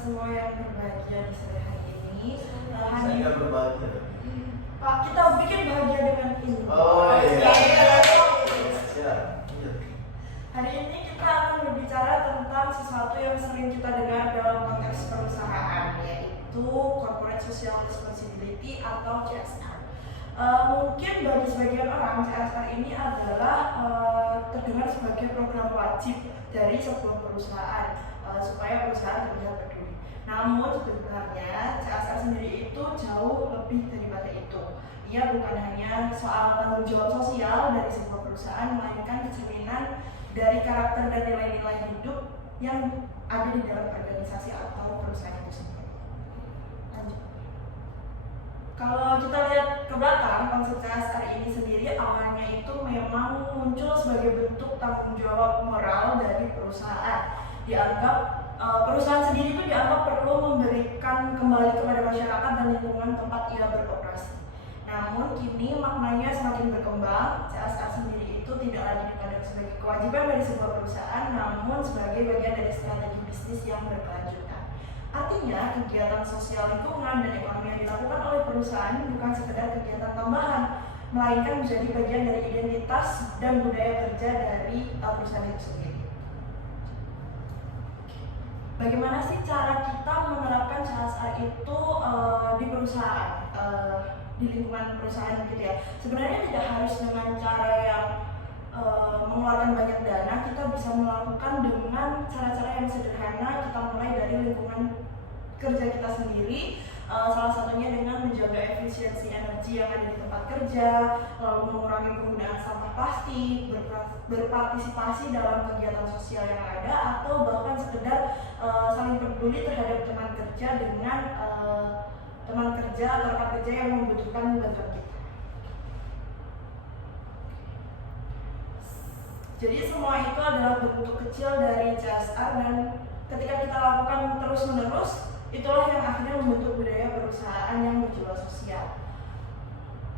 semua yang berbahagia di sore hari ini. Saya nggak berbahagia. Pak, kita bikin bahagia dengan ini. Oh iya. Ya. Hari ini kita akan berbicara tentang sesuatu yang sering kita dengar dalam konteks perusahaan, yaitu Corporate Social Responsibility atau CSR. Mungkin bagi sebagian orang CSR ini adalah terdengar sebagai program wajib dari sebuah perusahaan supaya perusahaan terlihat peduli. Namun sebenarnya CSR sendiri itu jauh lebih daripada itu. Ia bukan hanya soal tanggung jawab sosial dari sebuah perusahaan, melainkan cerminan dari karakter dan nilai-nilai hidup yang ada di dalam organisasi atau perusahaan itu sendiri. Lanjut. Kalau kita lihat ke belakang, konsep CSR ini sendiri awalnya itu memang muncul sebagai bentuk tanggung jawab moral dari perusahaan. Perusahaan sendiri itu dianggap perlu memberikan kembali kepada masyarakat dan lingkungan tempat ia beroperasi. Namun kini maknanya semakin berkembang. CSR sendiri itu tidak lagi dipandang sebagai kewajiban dari sebuah perusahaan, namun sebagai bagian dari strategi bisnis yang berkelanjutan. Artinya, kegiatan sosial lingkungan dan ekonomi yang dilakukan oleh perusahaan bukan sekedar kegiatan tambahan, melainkan menjadi bagian dari identitas dan budaya kerja dari perusahaan itu sendiri. Bagaimana sih cara kita menerapkan CSR itu di perusahaan, di lingkungan perusahaan gitu ya? Sebenarnya tidak harus dengan cara yang mengeluarkan banyak dana. Kita bisa melakukan dengan cara-cara yang sederhana. Kita mulai dari lingkungan kerja kita sendiri, salah satunya dengan menjaga efisiensi energi yang ada di tempat kerja, lalu mengurangi penggunaan sampah plastik, berpartisipasi dalam kegiatan sosial yang ada, atau bahkan sekedar saling peduli terhadap teman kerja dengan teman kerja atau rekan kerja yang membutuhkan bantuan kita. Jadi semua itu adalah bentuk kecil dari CSR, dan ketika kita lakukan terus-menerus, itulah yang akhirnya membentuk budaya perusahaan yang berjiwa sosial.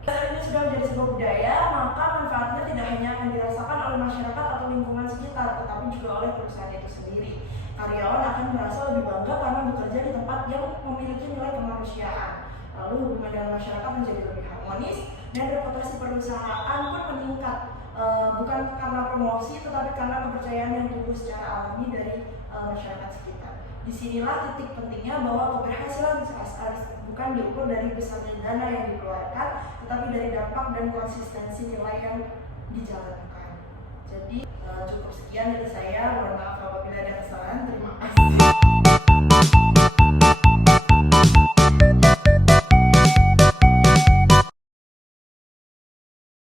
CSR ini sudah menjadi sebuah budaya, maka manfaatnya tidak hanya akan dirasakan oleh masyarakat atau lingkungan sekitar, tetapi juga oleh perusahaan itu sendiri. Karyawan akan merasa lebih bangga karena bekerja di tempat yang memiliki nilai kemanusiaan. Lalu hubungan dengan masyarakat menjadi lebih harmonis, dan reputasi perusahaan pun meningkat. Bukan karena promosi, tetapi karena kepercayaan yang tumbuh secara alami dari masyarakat sekitar. Disinilah titik pentingnya bahwa keberhasilan CSR bukan diukur dari besarnya dana yang dikeluarkan, tetapi dari dampak dan konsistensi nilai yang dijalankan. Jadi cukup sekian dari saya.